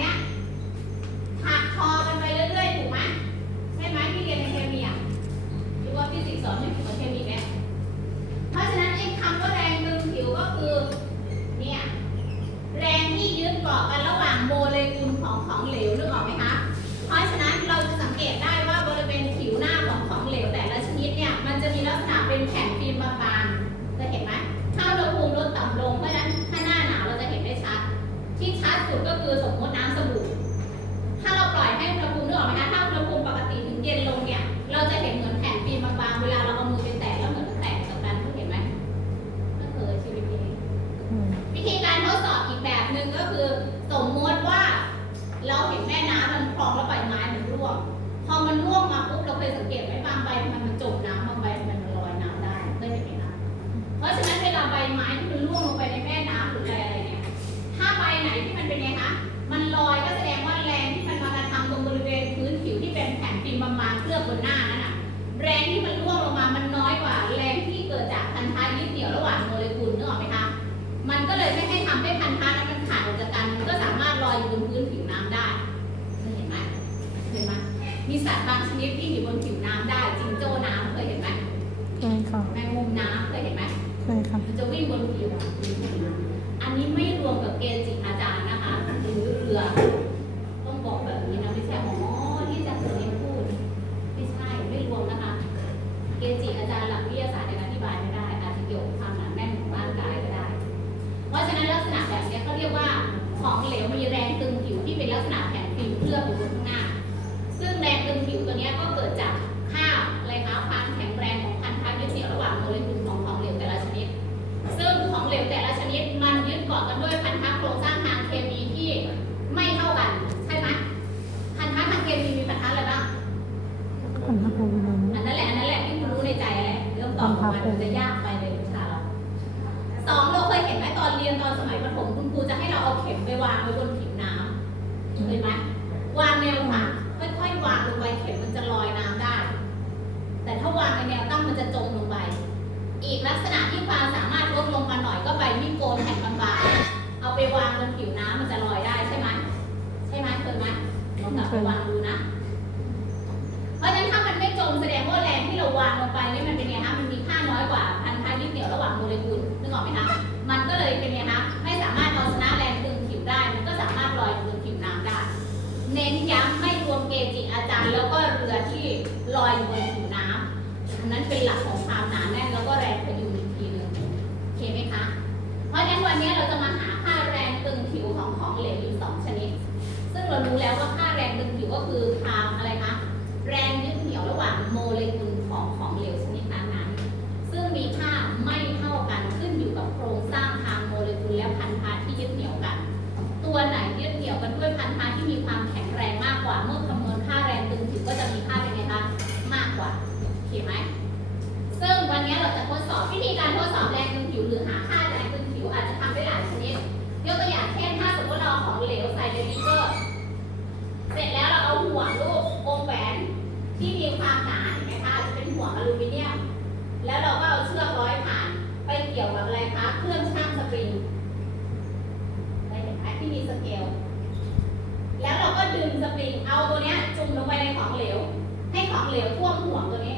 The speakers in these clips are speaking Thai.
เนี้ยหักคอกันไปเรื่อยๆถูกไหมใช่ไหมที่เรียนในเคมีอะหรือว่าฟิสิกส์สอนไม่เกี่ยวกับเคมีเนี่เพราะฉะนั้นไอ้คำว่าแรงดึงผิวก็คือเนี่ยแรงที่ยึดเกาะกันระหว่างโมเลกุลของของเหลวนึกออกไหมคะเพราะฉะนั้นเราจะสังเกตได้ว่าบริเวณผิวหน้าของของเหลวแต่ละชนิดเนี่ยมันจะมีลักษณะเป็นแผ่นฟิล์มบางๆจะเห็นไหมถ้าอุณหภูมิลดต่ำลงเพราะฉะนั้นถ้าหน้าหนาวเราจะเห็นได้ชัด ที่ชัดสุดก็คือสมมติ แล้วก็เรือที่ลอยบนผิวน้ำอันนั้นเป็นหลักของความหนาแน่นแล้วก็แรงพยุงอีกทีหนึ่งโอเคไหมคะ เพราะฉะนั้นวันนี้เราจะมาหาค่าแรงตึงผิวของของเหลวอยู่สองชนิด ซึ่งเรารู้แล้วว่าค่าแรงตึงผิวก็คือความอะไรคะ แรงยึดเหนี่ยวระหว่างโมเลกุล สเกล แล้วเราก็ดึงสปริง เอาตัวเนี้ยจุ่มลงไปในของเหลว ให้ของเหลวท่วมหัวตัวนี้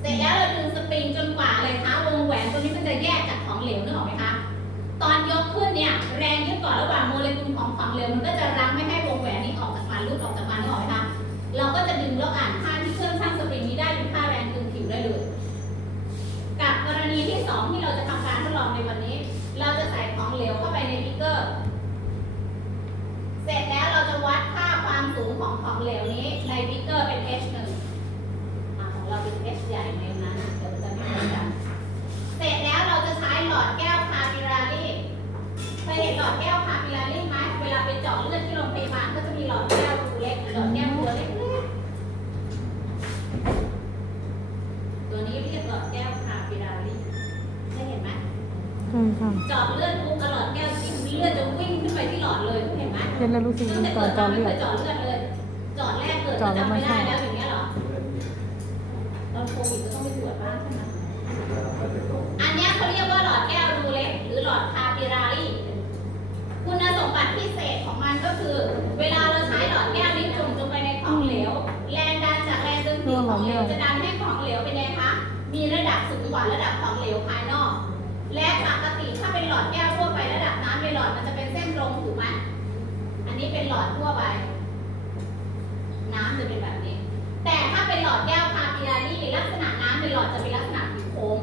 เสร็จแล้วเราดึงสปริงจนกว่าอะไท้าวงแหวนตัวนี้มันจะแยกจากของเหลวนึกออกไหมคะ ตอนยกขึ้นเนี่ยแรงยึดเกาะระหว่างโมเลกุลของของเหลวมันก็จะรั้งไม่ให้วงแหวนนี้ออกจากมันลุดออกจากมันนึกออกไหมคะ เราก็จะดึงแล้วอ่านค่าที่เครื่องช่างสปริงนี้ได้เป็นค่าแรงดึงผิวได้เลย กับกรณีที่2ที่เราจะทำการทดลองในวันนี้ ของเหลวนี้ในบิ๊กเกอร์เป็น H1 อะของเราเป็น H ใหญ่ในนั้นเดี๋ยวจะม่เหกันเสร็จแล้วเราจะใช้หลอดแก้วคาปิรารีเคยเห็นหลอดแก้วคาปิรารีไหมเวลาไปเจาะเลือดที่โรงพยาบาลก็จะมีหลอดแก้วรูเล็กหลอดแก้วตัวเล็กตัวนี้เรียกหลอดแก้วคาปิรารีเคยเห็นไหมใช่ค่ะเจาะเลือดปุ๊บกรหลอดแก้วจิ้เลือดจะวิ่งขึ้นไปที่หลอดเลยเห็นไหมเห็นแล้วรู้สึกมันต่อต่อจาะเลือดเลยะแรกเกิดเจาะแล้วไม่ได้ไม่ใช่แล้วอย่างเงี้ยเหรอตอนโควิดก็ต้องไปตรวจบ้างใช่ไหมอันเนี้ยเขาเรียกว่าหลอดแก้วรูเล็ก หรือหลอดคาปิลารีคุณสมบัติพิเศษของมันก็คือ เวลาเราใช้หลอดแก้วนี้จุ่มลงไปในของเหลว แรงดันจากแรงดึงดูดของเหลวจะดันให้ของเหลวเป็นไงคะ มีระดับสูงกว่าระดับของเหลวภายนอก และปกติถ้าเป็นหลอดแก้วทั่วไประดับน้ำในหลอดมันจะเป็นเส้นตรงถูกไหมอันนี้เป็นหลอดทั่วไป น้ำจะเป็นแบบนี้ แต่ถ้าเป็นหลอดแก้วคาปิลารีลักษณะน้ำเป็นหลอดจะเป็นลักษณะผิวโค้ง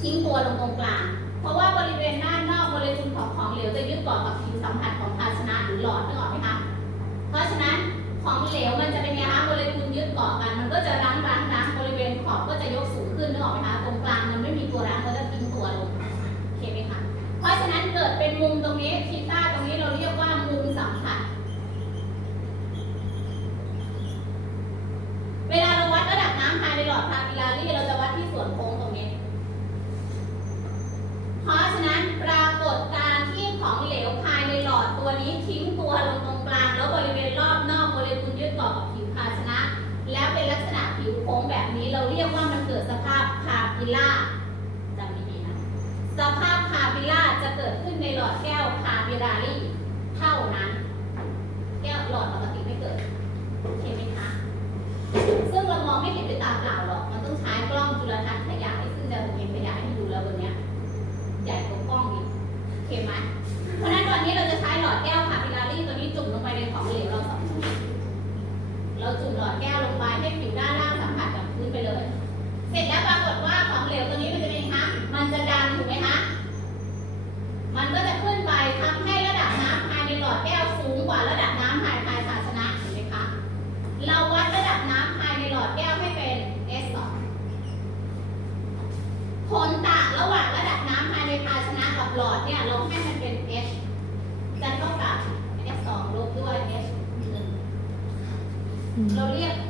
ทิ้งตัวลงตรงกลาง เพราะว่าบริเวณด้านนอกโมเลกุลของของเหลวจะยึดเกาะกับผิวสัมผัสของภาชนะหรือหลอดนึกออกไหมคะ เพราะฉะนั้นของเหลวมันจะเป็นไงคะโมเลกุลยึดเกาะ กับผิวภาชนะ แล้วเป็นลักษณะผิวโค้งแบบนี้เราเรียกว่ามันเกิดสภาพคาปิล่าจำดีๆนะสภาพคาปิล่าจะเกิดขึ้นในหลอดแก้วคาปิลารีเท่านั้น แก้วหลอดปกติไม่เกิดโอเคไหมคะซึ่งเรามองไม่เห็นด้วยตาเปล่าหรอกมันต้องใช้กล้องจุลทรรศน์ขยายซึ่งจะเห็นขยายให้ดูแล้ววันเนี้ยใหญ่กว่ากล้องอีกโอเคไหมเพราะฉะนั้นวันนี้เราจะใช้หลอดแก้วคาปิลารีตัวนี้จุ่มลงไปในของเหลวเราสองชนิดเราจุ่มหลอดแก้วลงไปให้ผิวด้านล่างสัมผัสกับพื้นไปเลย เสร็จแล้วปรากฏว่าของเหลวตัวนี้มันจะเป็นไงคะ มันจะดันถูกไหมคะ มันก็จะขึ้นไปทำให้ระดับน้ำภายในหลอดแก้วสูงกว่าระดับน้ำภายภายภาชนะเห็นไหมคะ เราวัดระดับน้ำภายในหลอดแก้วให้เป็น S2 ผลต่างระหว่างระดับน้ำภายในภาชนะกับหลอดเนี่ยเราให้มันเป็น H จะเท่ากับ S2 ลบด้วย H1 อื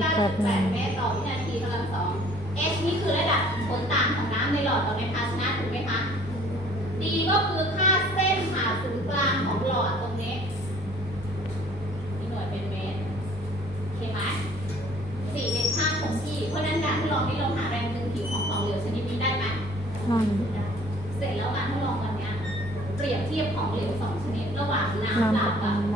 9.8เมตรต่อวินาทีกำลังสอง H นี่คือระดับผลต่างของน้ำในหลอดต่อในภาชนะถูกไหมคะ D ก็คือค่าเส้นผ่าศูนย์กลางของหลอดตรงนี้นี่หน่วยเป็นเมตรโอเคไหมสี่เป็นค่าคงที่ เพราะฉะนั้นการทดลองนี้เราหาแรงดึงผิวของของเหลวชนิดนี้ได้ไหมใช่เสร็จแล้วการทดลองวันเนี้ยเปรียบเทียบของเหลวสองชนิดระหว่างน้ำน้ำเปล่ากับ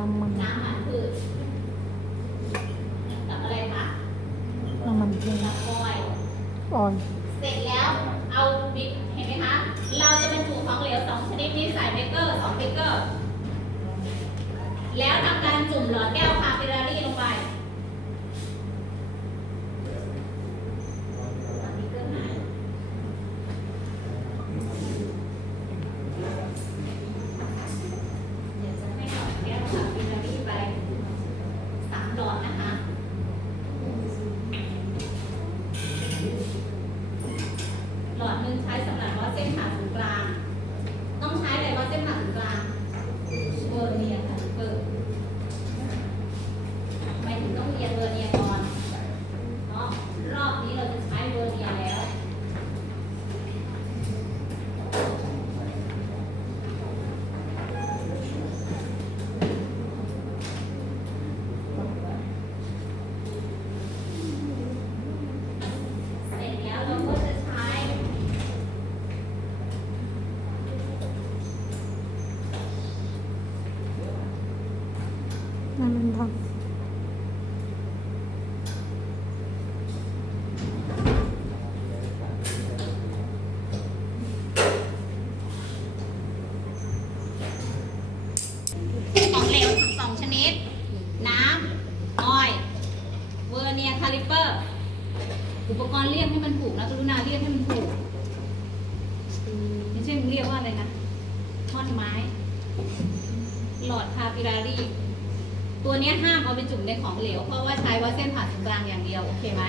นี้ห้ามเอาไปจุ่มในของเหลว เพราะว่าใช้วัดเส้นผ่านศูนย์กลางอย่างเดียว โอเคไหม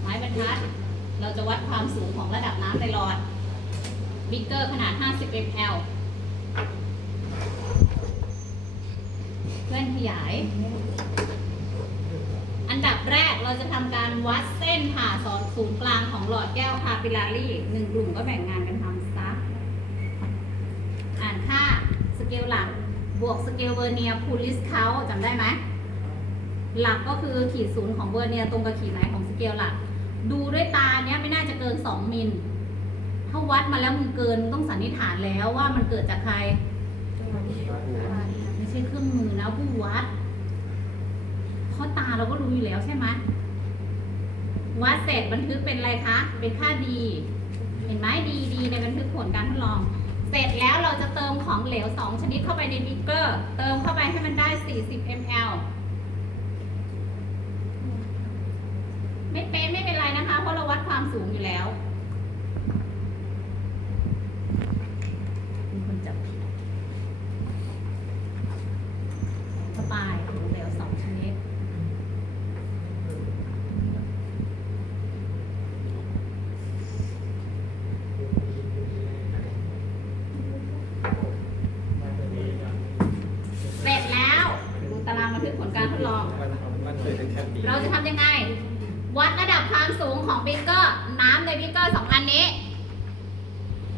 ไม้บรรทัด เราจะวัดความสูงของระดับน้ำในหลอดบิกเกอร์ขนาด 50 ml เพื่อนขยาย อันดับแรกเราจะทำการวัดเส้นผ่าสอนศูนย์กลางของหลอดแก้วคาปิลารีหนึ่งกลุ่มก็แบ่งงานกันทำซะ อ่านค่าสเกลหลัก บวกสเกลเวอร์เนียพูลิสเขาจำได้ไหมหลักก็คือขีดศูนย์ของเวอร์เนียตรงกับขีดไหนของสเกลหลัก ดูด้วยตาเนี้ยไม่น่าจะเกิน 2 มิลถ้าวัดมาแล้วมันเกินต้องสันนิษฐานแล้วว่ามันเกิดจากใคร ไม่ใช่เครื่องมือนะผู้วัด เพราะตาเราก็รู้อยู่แล้วใช่ไหมวัดเสร็จบันทึกเป็นอะไรคะ เป็นค่าดี เห็นไหมดีดีในบันทึกผลการทดลอง เสร็จแล้วเราจะเติมของเหลว 2 ชนิดเข้าไปในบิ๊กเกอร์ เติมเข้าไปให้มันได้ 4 ml ไม่เป็นไม่เป็นไรนะคะ เพราะเราวัดความสูงอยู่แล้ว มีคนจับผิดสปายของเหลวสองชนิด เสร็จแล้วดูตารางบันทึกผลการทดลอง มันมันเคยเป็นแค่ปีเราจะทำยังไง วัดระดับความสูงของบิ๊กเกอร์น้ำในบิ๊กเกอร์สองอันนี้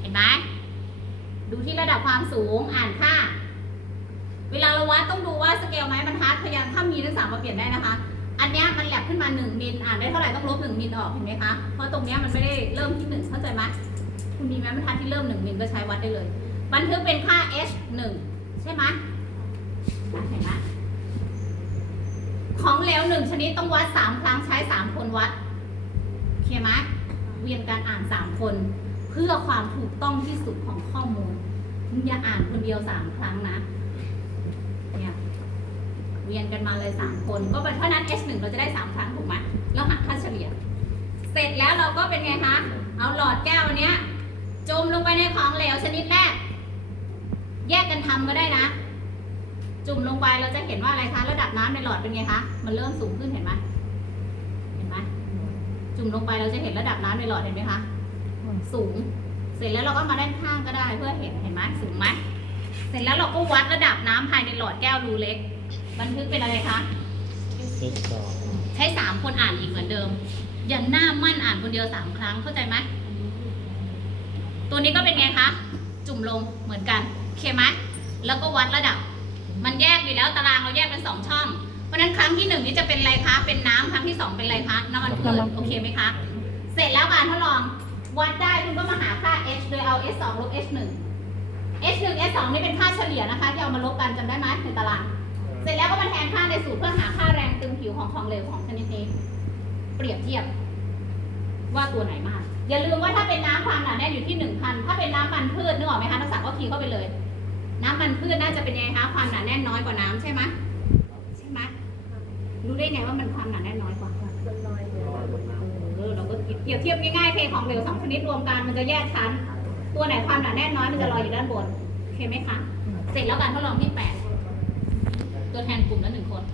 เห็นไหมดูที่ระดับความสูงอ่านค่า เวลาเราวัดต้องดูว่าสเกลไหม้บรรทัดพยายามถ้ามีทั้งสามมาเปลี่ยนได้นะคะ อันนี้มันแลบขึ้นมา 1 มิลอ่านได้เท่าไหร่ต้องลบ1มิลออกเห็นไหมคะ เพราะตรงนี้มันไม่ได้เริ่มที่ 1 เข้าใจไหมคุณมีไม้บรรทัดที่เริ่ม 1 มิลก็ใช้วัดได้เลย บันทึกเป็นค่า h 1ใช่ไหมเห็นไหม ของเหลวหนึ่งชนิดต้องวัดสามครั้งใช้สามคนวัดโอเคไหมเวียนการอ่านสามคน เพื่อความถูกต้องที่สุดของข้อมูลมึงอย่าอ่านคนเดียวสามครั้งนะเนี่ยเวียนกันมาเลยสามคน ก็เพราะนั้น S หนึ่งเราจะได้สามครั้งถูกไหมแล้วหักค่าเฉลี่ย เสร็จแล้วเราก็เป็นไงคะ เอาหลอดแก้วอันเนี้ยจมลงไปในของเหลวชนิดแรก แยกกันทำก็ได้นะ จุ่มลงไปเราจะเห็นว่าอะไรคะ ระดับน้ำในหลอดเป็นไงคะ มันเริ่มสูงขึ้นเห็นไหมเห็นไหมจุ่มลงไปเราจะเห็นระดับน้ำในหลอดเห็นไหมคะ สูง เสร็จแล้วเราก็มาด้านข้างก็ได้เพื่อเห็นเห็นไหมสูงไหมเสร็จแล้วเราก็วัดระดับน้ำภายในหลอดแก้วรูเล็ก บันทึกเป็นอะไรคะเซ็ตสองใช้สามคนอ่านอีกเหมือนเดิม อย่าหน้ามั่นอ่านคนเดียวสามครั้งเข้าใจไหมตัวนี้ก็เป็นไงคะ จุ่มลงเหมือนกันโอเคไหมแล้วก็วัดระดับ มันแยกอยู่แล้วตารางเราแยกเป็นสองช่อง เพราะฉะนั้นครั้งที่หนึ่งนี้จะเป็นอะไรคะ เป็นน้ำครั้งที่สองเป็นอะไรคะน้ำมันพืชโอเคไหมคะ เสร็จแล้วการทดลองวัดได้คุณก็มาหาค่า h โดยเอา s 2ลบ h 1 h 1 s 2นี่เป็นค่าเฉลี่ยนะคะที่เอามาลบกันจำได้ไหมในตาราง เสร็จแล้วก็มาแทนค่าในสูตรเพื่อหาค่าแรงตึงผิวของของเหลวของชนิดนี้ เปรียบเทียบ ว่าตัวไหนมาก อย่าลืมว่าถ้าเป็นน้ำความหนาแน่นอยู่ที่หนึ่งพันถ้าเป็นน้ำมันพืชนึกออกไหมคะนักศึกษาก็คีย์เข้าไปเลย น้ำมันพืชน่าจะเป็นยังไงคะความหนาแน่นน้อยกว่าน้ำใช่ไหมใช่ไหมรู้ได้ไงว่ามันความหนาแน่นน้อยกว่านลอยอยู่ลอยบนน้ำเออเราก็เปรียบเทียบง่ายๆเคของเหลวสองชนิดรวมกันมันจะแยกชั้น ตัวไหนความหนาแน่นน้อยมันจะลอยอยู่ด้านบนโอเคไหมคะเสร็จแล้วการทดลองที่แปดตัวแทนกลุ่มละหนึ่งคน